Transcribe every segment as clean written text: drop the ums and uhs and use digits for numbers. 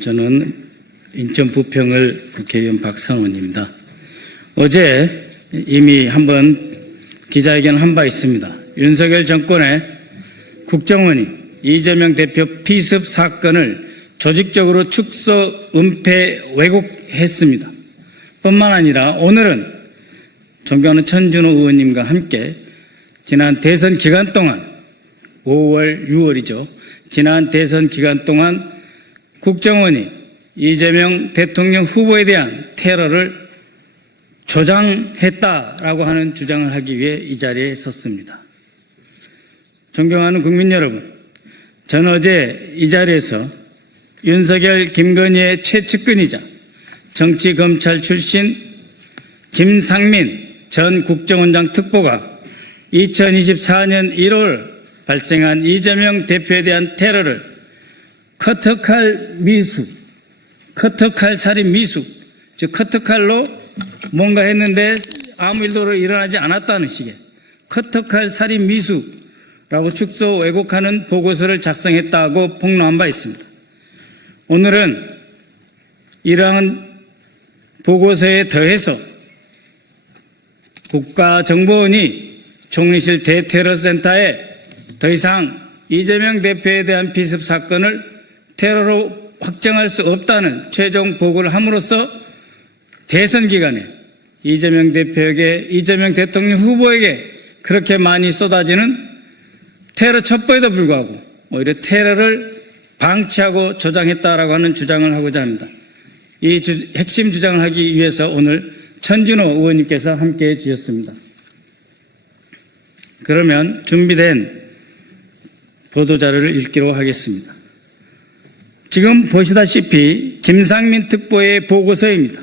저는 인천 부평을 국회의원 박상원입니다. 어제 이미 한번 기자회견을 한 바 있습니다. 윤석열 정권의 국정원이 이재명 대표 피습 사건을 조직적으로 축소, 은폐, 왜곡했습니다. 뿐만 아니라 오늘은 존경하는 천준호 의원님과 함께 지난 대선 기간 동안 5월, 6월이죠. 지난 대선 기간 동안 국정원이 이재명 대통령 후보에 대한 테러를 조장했다라고 하는 주장을 하기 위해 이 자리에 섰습니다. 존경하는 국민 여러분, 저는 어제 이 자리에서 윤석열, 김건희의 최측근이자 정치검찰 출신 김상민 전 국정원장 특보가 2024년 1월 발생한 이재명 대표에 대한 테러를 커터칼 미수, 커터칼 살인 미수, 즉 커터칼로 뭔가 했는데 아무 일도 일어나지 않았다는 식의 커터칼 살인 미수라고 축소 왜곡하는 보고서를 작성했다고 폭로한 바 있습니다. 오늘은 이러한 보고서에 더해서 국가정보원이 총리실 대테러센터에 더 이상 이재명 대표에 대한 피습 사건을 테러로 확정할 수 없다는 최종 보고를 함으로써 대선 기간에 이재명 대표에게, 이재명 대통령 후보에게 그렇게 많이 쏟아지는 테러 첩보에도 불구하고 오히려 테러를 방치하고 조장했다라고 하는 주장을 하고자 합니다. 이 핵심 주장을 하기 위해서 오늘 천준호 의원님께서 함께해 주셨습니다. 그러면 준비된 보도자료를 읽기로 하겠습니다. 지금 보시다시피 김상민 특보의 보고서입니다.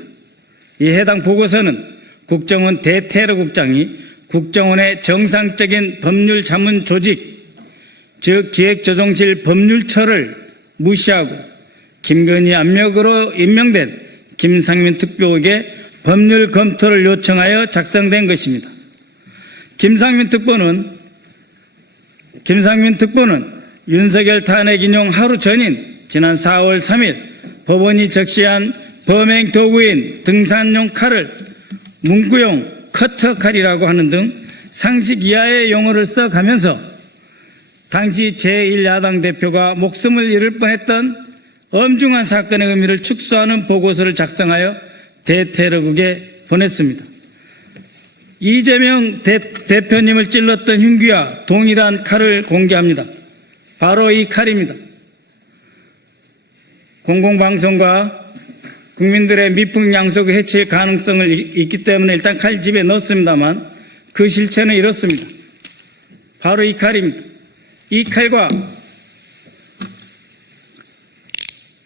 이 해당 보고서는 국정원 대테러국장이 국정원의 정상적인 법률 자문 조직, 즉 기획조정실 법률처를 무시하고 김건희 압력으로 임명된 김상민 특보에게 법률 검토를 요청하여 작성된 것입니다. 김상민 특보는 윤석열 탄핵 인용 하루 전인 지난 4월 3일 법원이 적시한 범행 도구인 등산용 칼을 문구용 커터칼이라고 하는 등 상식 이하의 용어를 써가면서 당시 제1야당 대표가 목숨을 잃을 뻔했던 엄중한 사건의 의미를 축소하는 보고서를 작성하여 대테러국에 보냈습니다. 이재명 대표님을 찔렀던 흉기와 동일한 칼을 공개합니다. 바로 이 칼입니다. 공공방송과 국민들의 미풍양속을 해칠 가능성을 있기 때문에 일단 칼 집에 넣었습니다만 그 실체는 이렇습니다. 바로 이 칼입니다. 이 칼과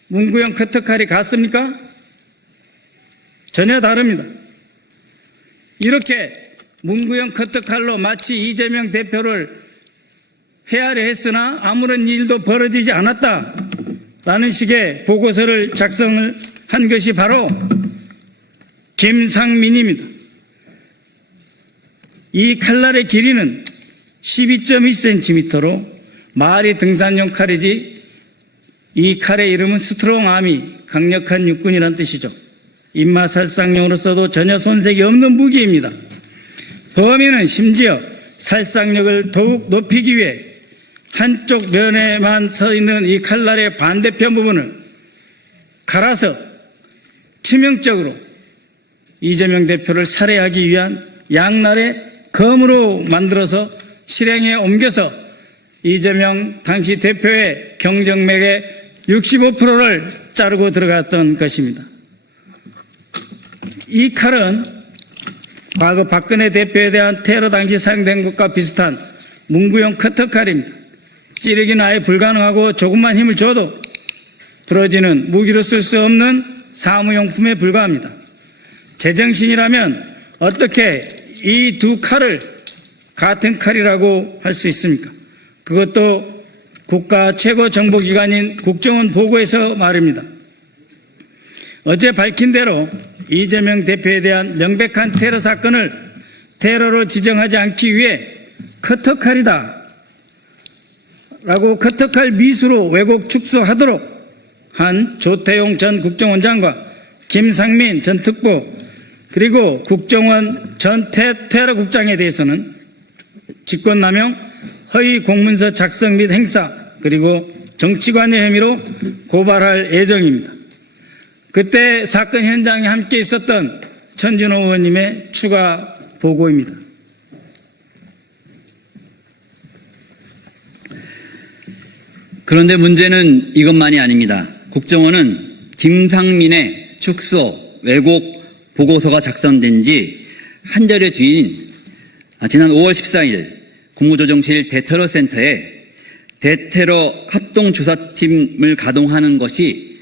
문구용 커터칼이 같습니까? 전혀 다릅니다. 이렇게 문구용 커터칼로 마치 이재명 대표를 헤아려 했으나 아무런 일도 벌어지지 않았다라는 식의 보고서를 작성을 한 것이 바로 김상민입니다. 이 칼날의 길이는 12.2cm로 말이 등산용 칼이지 이 칼의 이름은 스트롱아미, 강력한 육군이라는 뜻이죠. 입마 살상용으로서도 전혀 손색이 없는 무기입니다. 범인은 심지어 살상력을 더욱 높이기 위해 한쪽 면에만 서 있는 이 칼날의 반대편 부분을 갈아서 치명적으로 이재명 대표를 살해하기 위한 양날의 검으로 만들어서 실행에 옮겨서 이재명 당시 대표의 경정맥의 65%를 자르고 들어갔던 것입니다. 이 칼은 과거 박근혜 대표에 대한 테러 당시 사용된 것과 비슷한 문구용 커터칼입니다. 찌르기는 아예 불가능하고 조금만 힘을 줘도 부러지는 무기로 쓸 수 없는 사무용품에 불과합니다. 제정신이라면 어떻게 이 두 칼을 같은 칼이라고 할 수 있습니까? 그것도 국가 최고 정보기관인 국정원 보고에서 말입니다. 어제 밝힌 대로 이재명 대표에 대한 명백한 테러 사건을 테러로 지정하지 않기 위해 커터칼이다 라고 커터칼 미수로 왜곡 축소하도록 한 조태용 전 국정원장과 김상민 전 특보 그리고 국정원 전 테러국장에 대해서는 직권남용, 허위 공문서 작성 및 행사 그리고 정치관여 혐의로 고발할 예정입니다. 그때 사건 현장에 함께 있었던 천진호 의원님의 추가 보고입니다. 그런데 문제는 이것만이 아닙니다. 국정원은 김상민의 축소, 왜곡 보고서가 작성된 지 한 달여 뒤인 지난 5월 14일 국무조정실 대테러센터에 대테러 합동조사팀을 가동하는 것이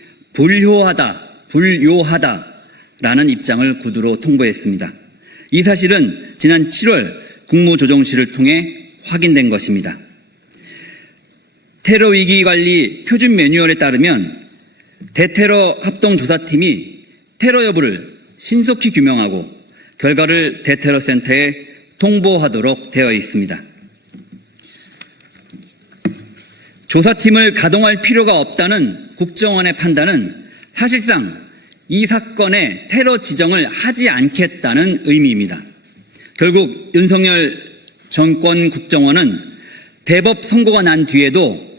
불효하다라는 입장을 구두로 통보했습니다. 이 사실은 지난 7월 국무조정실을 통해 확인된 것입니다. 테러위기관리 표준 매뉴얼에 따르면 대테러 합동조사팀이 테러 여부를 신속히 규명하고 결과를 대테러센터에 통보하도록 되어 있습니다. 조사팀을 가동할 필요가 없다는 국정원의 판단은 사실상 이 사건의 테러 지정을 하지 않겠다는 의미입니다. 결국 윤석열 정권 국정원은 대법 선고가 난 뒤에도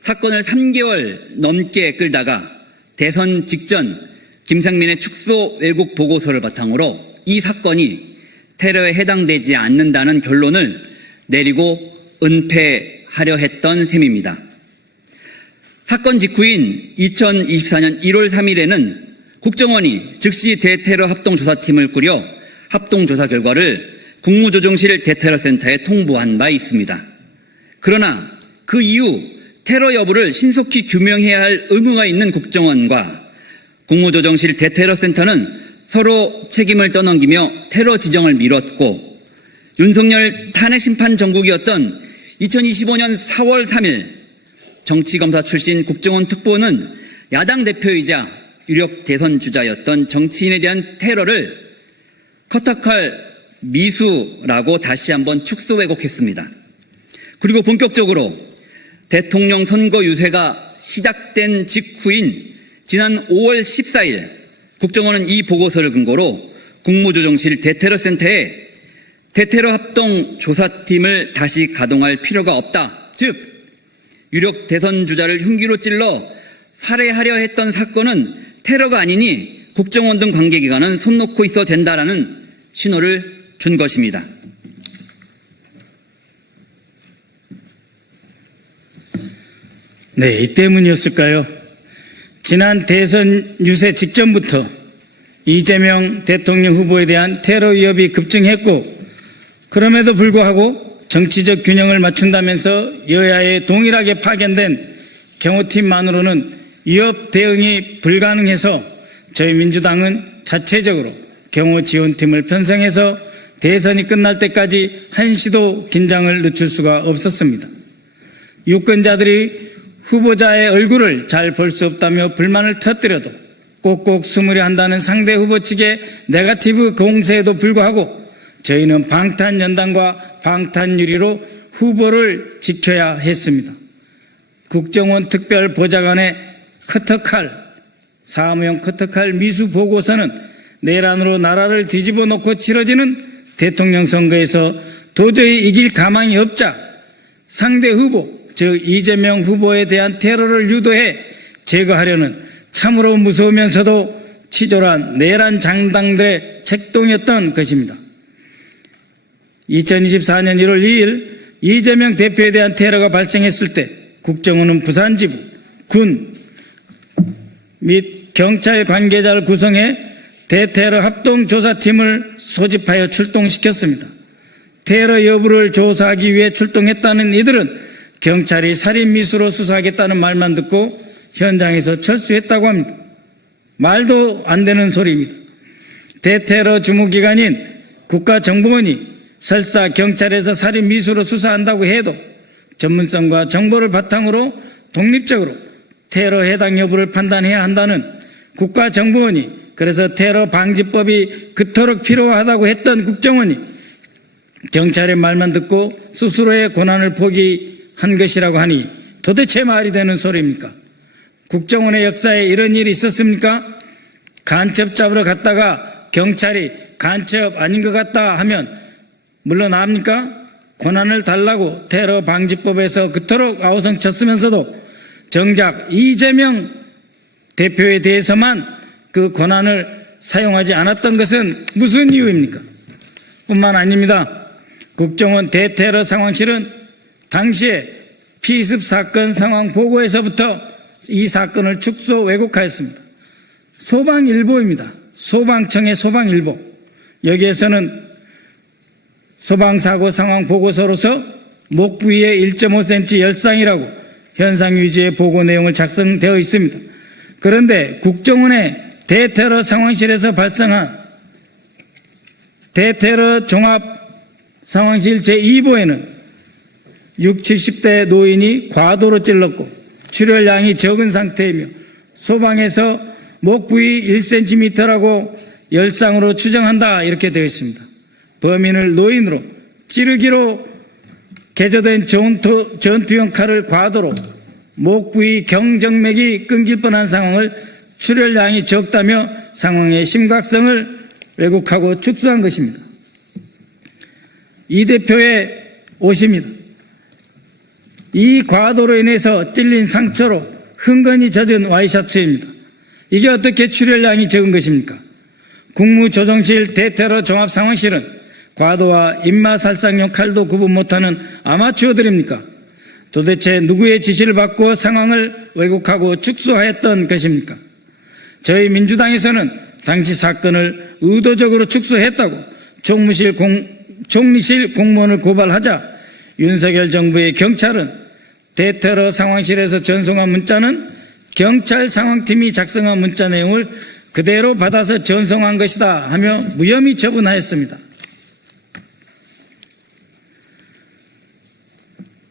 사건을 3개월 넘게 끌다가 대선 직전 김상민의 축소 왜곡 보고서를 바탕으로 이 사건이 테러에 해당되지 않는다는 결론을 내리고 은폐하려 했던 셈입니다. 사건 직후인 2024년 1월 3일에는 국정원이 즉시 대테러 합동조사팀을 꾸려 합동조사 결과를 국무조정실 대테러센터에 통보한 바 있습니다. 그러나 그 이후 테러 여부를 신속히 규명해야 할 의무가 있는 국정원과 국무조정실 대테러센터는 서로 책임을 떠넘기며 테러 지정을 미뤘고 윤석열 탄핵심판 정국이었던 2025년 4월 3일 정치검사 출신 국정원 특보는 야당 대표이자 유력 대선 주자였던 정치인에 대한 테러를 커터칼 미수라고 다시 한번 축소 왜곡했습니다. 그리고 본격적으로 대통령 선거 유세가 시작된 직후인 지난 5월 14일 국정원은 이 보고서를 근거로 국무조정실 대테러센터에 대테러 합동 조사팀을 다시 가동할 필요가 없다. 즉 유력 대선 주자를 흉기로 찔러 살해하려 했던 사건은 테러가 아니니 국정원 등 관계기관은 손 놓고 있어도 된다라는 신호를 준 것입니다. 네, 이 때문이었을까요? 지난 대선 유세 직전부터 이재명 대통령 후보에 대한 테러 위협이 급증했고 그럼에도 불구하고 정치적 균형을 맞춘다면서 여야에 동일하게 파견된 경호팀만으로는 위협 대응이 불가능해서 저희 민주당은 자체적으로 경호 지원팀을 편성해서 대선이 끝날 때까지 한시도 긴장을 늦출 수가 없었습니다. 유권자들이 후보자의 얼굴을 잘 볼 수 없다며 불만을 터뜨려도 꼭꼭 숨으려 한다는 상대 후보 측의 네거티브 공세에도 불구하고 저희는 방탄연단과 방탄유리로 후보를 지켜야 했습니다. 국정원 특별보좌관의 커터칼, 사무용 커터칼 미수 보고서는 내란으로 나라를 뒤집어 놓고 치러지는 대통령 선거에서 도저히 이길 가망이 없자 상대 후보, 즉 이재명 후보에 대한 테러를 유도해 제거하려는 참으로 무서우면서도 치졸한 내란 장당들의 책동이었던 것입니다. 2024년 1월 2일 이재명 대표에 대한 테러가 발생했을 때 국정원은 부산지부, 군 및 경찰 관계자를 구성해 대테러 합동조사팀을 소집하여 출동시켰습니다. 테러 여부를 조사하기 위해 출동했다는 이들은 경찰이 살인미수로 수사하겠다는 말만 듣고 현장에서 철수했다고 합니다. 말도 안 되는 소리입니다. 대테러 주무기관인 국가정보원이 설사 경찰에서 살인미수로 수사한다고 해도 전문성과 정보를 바탕으로 독립적으로 테러 해당 여부를 판단해야 한다는 국가정보원이, 그래서 테러 방지법이 그토록 필요하다고 했던 국정원이 경찰의 말만 듣고 스스로의 권한을 포기한 것이라고 하니 도대체 말이 되는 소리입니까? 국정원의 역사에 이런 일이 있었습니까? 간첩 잡으러 갔다가 경찰이 간첩 아닌 것 같다 하면 물러납니까? 권한을 달라고 테러 방지법에서 그토록 아우성쳤으면서도 정작 이재명 대표에 대해서만 그 권한을 사용하지 않았던 것은 무슨 이유입니까? 뿐만 아닙니다. 국정원 대테러 상황실은 당시에 피습 사건 상황 보고에서부터 이 사건을 축소 왜곡하였습니다. 소방일보입니다. 소방청의 소방일보. 여기에서는 소방사고 상황 보고서로서 목 부위에 1.5cm 열상이라고 현상 유지의 보고 내용을 작성되어 있습니다. 그런데 국정원의 대테러 상황실에서 발생한 대테러 종합 상황실 제2보에는 60, 70대 노인이 과도로 찔렀고 출혈량이 적은 상태이며 소방에서 목 부위 1cm라고 열상으로 추정한다 이렇게 되어 있습니다. 범인을 노인으로 찌르기로 개조된 전투용 칼을 과도로 목 부위 경정맥이 끊길 뻔한 상황을 출혈량이 적다며 상황의 심각성을 왜곡하고 축소한 것입니다. 이 대표의 옷입니다. 이 과도로 인해서 찔린 상처로 흥건히 젖은 와이셔츠입니다. 이게 어떻게 출혈량이 적은 것입니까? 국무조정실 대테러 종합상황실은 과도와 입마살상용 칼도 구분 못하는 아마추어들입니까? 도대체 누구의 지시를 받고 상황을 왜곡하고 축소하였던 것입니까? 저희 민주당에서는 당시 사건을 의도적으로 축소했다고 총리실 공무원을 고발하자 윤석열 정부의 경찰은 대테러 상황실에서 전송한 문자는 경찰 상황팀이 작성한 문자 내용을 그대로 받아서 전송한 것이다 하며 무혐의 처분하였습니다.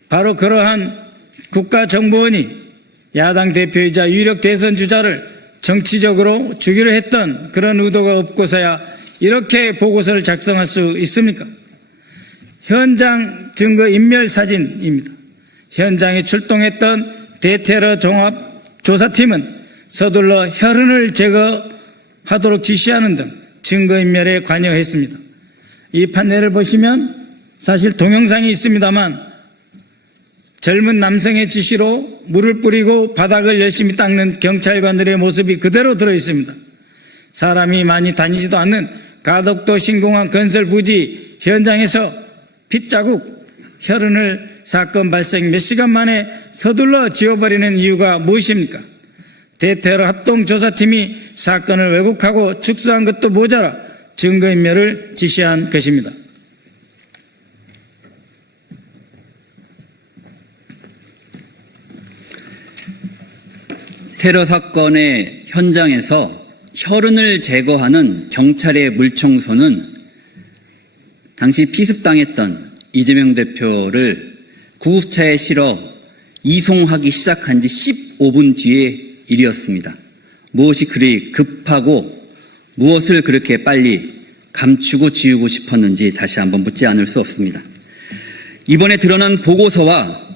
바로 그러한 국가정보원이 야당 대표이자 유력 대선 주자를 정치적으로 죽이려 했던 그런 의도가 없고서야 이렇게 보고서를 작성할 수 있습니까? 현장 증거 인멸 사진입니다. 현장에 출동했던 대테러 종합조사팀은 서둘러 혈흔을 제거하도록 지시하는 등 증거인멸에 관여했습니다. 이 판례를 보시면 사실 동영상이 있습니다만 젊은 남성의 지시로 물을 뿌리고 바닥을 열심히 닦는 경찰관들의 모습이 그대로 들어있습니다. 사람이 많이 다니지도 않는 가덕도 신공항 건설 부지 현장에서 핏자국, 혈흔을 사건 발생 몇 시간 만에 서둘러 지워버리는 이유가 무엇입니까? 대테러 합동조사팀이 사건을 왜곡하고 축소한 것도 모자라 증거인멸을 지시한 것입니다. 테러 사건의 현장에서 혈흔을 제거하는 경찰의 물청소는 당시 피습당했던 이재명 대표를 구급차에 실어 이송하기 시작한 지 15분 뒤의 일이었습니다. 무엇이 그리 급하고 무엇을 그렇게 빨리 감추고 지우고 싶었는지 다시 한번 묻지 않을 수 없습니다. 이번에 드러난 보고서와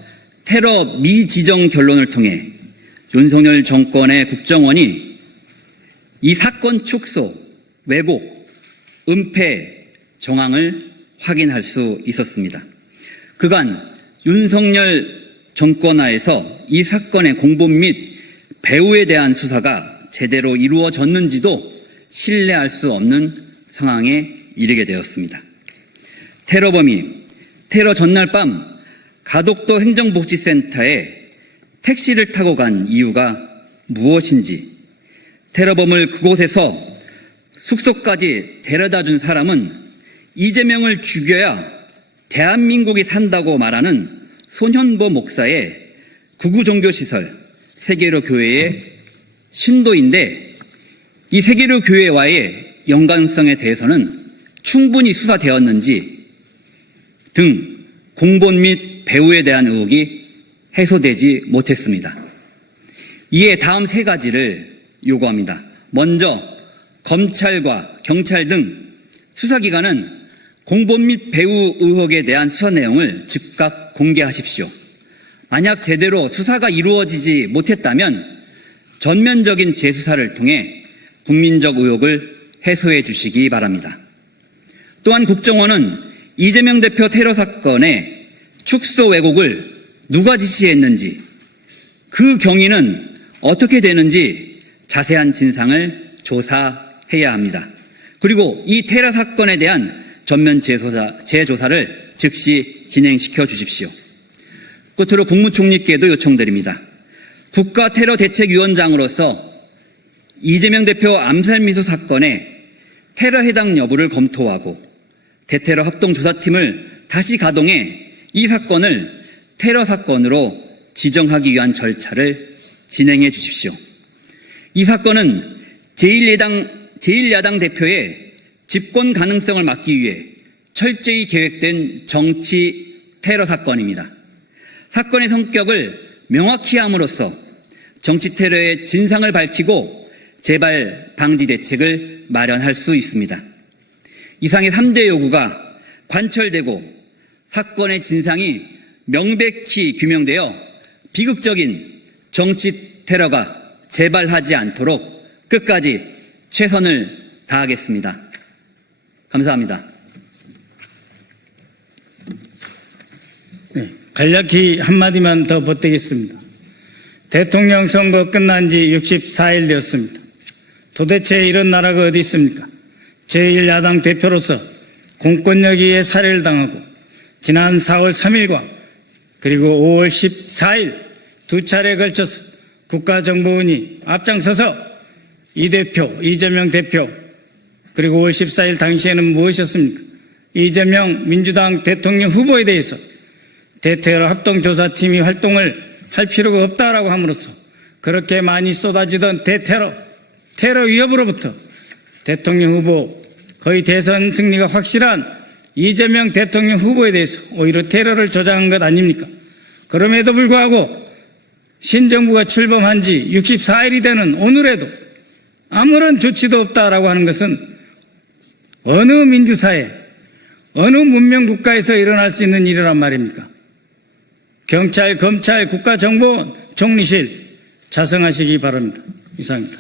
테러 미지정 결론을 통해 윤석열 정권의 국정원이 이 사건 축소, 왜곡, 은폐 정황을 확인할 수 있었습니다. 그간 윤석열 정권 하에서 이 사건의 공범 및 배후에 대한 수사가 제대로 이루어졌는지도 신뢰할 수 없는 상황에 이르게 되었습니다. 테러범이 테러 전날 밤 가덕도 행정복지센터에 택시를 타고 간 이유가 무엇인지, 테러범을 그곳에서 숙소까지 데려다 준 사람은 이재명을 죽여야 대한민국이 산다고 말하는 손현보 목사의 구구종교시설 세계로 교회의 신도인데, 이 세계로 교회와의 연관성에 대해서는 충분히 수사되었는지 등 공본 및 배후에 대한 의혹이 해소되지 못했습니다. 이에 다음 세 가지를 요구합니다. 먼저 검찰과 경찰 등 수사기관은 공범 및 배후 의혹에 대한 수사 내용을 즉각 공개하십시오. 만약 제대로 수사가 이루어지지 못했다면 전면적인 재수사를 통해 국민적 의혹을 해소해 주시기 바랍니다. 또한 국정원은 이재명 대표 테러 사건의 축소 왜곡을 누가 지시했는지, 그 경위는 어떻게 되는지 자세한 진상을 조사해야 합니다. 그리고 이 테러 사건에 대한 전면 재조사를 즉시 진행시켜 주십시오. 끝으로 국무총리께도 요청드립니다. 국가테러대책위원장으로서 이재명 대표 암살미수 사건의 테러 해당 여부를 검토하고 대테러 합동조사팀을 다시 가동해 이 사건을 테러 사건으로 지정하기 위한 절차를 진행해 주십시오. 이 사건은 제1야당 대표의 집권 가능성을 막기 위해 철저히 계획된 정치 테러 사건입니다. 사건의 성격을 명확히 함으로써 정치 테러의 진상을 밝히고 재발 방지 대책을 마련할 수 있습니다. 이상의 3대 요구가 관철되고 사건의 진상이 명백히 규명되어 비극적인 정치 테러가 재발하지 않도록 끝까지 최선을 다하겠습니다. 감사합니다. 네, 간략히 한마디만 더 보태겠습니다. 대통령 선거 끝난 지 64일 되었습니다. 도대체 이런 나라가 어디 있습니까? 제1야당 대표로서 공권력에 의해 살해를 당하고 지난 4월 3일과 그리고 5월 14일 두 차례에 걸쳐서 국가정보원이 앞장서서 이 대표, 이재명 대표, 그리고 5월 14일 당시에는 무엇이었습니까? 이재명 민주당 대통령 후보에 대해서 대테러 합동조사팀이 활동을 할 필요가 없다라고 함으로써 그렇게 많이 쏟아지던 테러 위협으로부터 대통령 후보, 거의 대선 승리가 확실한 이재명 대통령 후보에 대해서 오히려 테러를 조장한 것 아닙니까? 그럼에도 불구하고 신정부가 출범한 지 64일이 되는 오늘에도 아무런 조치도 없다라고 하는 것은 어느 민주사회, 어느 문명국가에서 일어날 수 있는 일이란 말입니까? 경찰, 검찰, 국가정보원, 총리실 자성하시기 바랍니다. 이상입니다.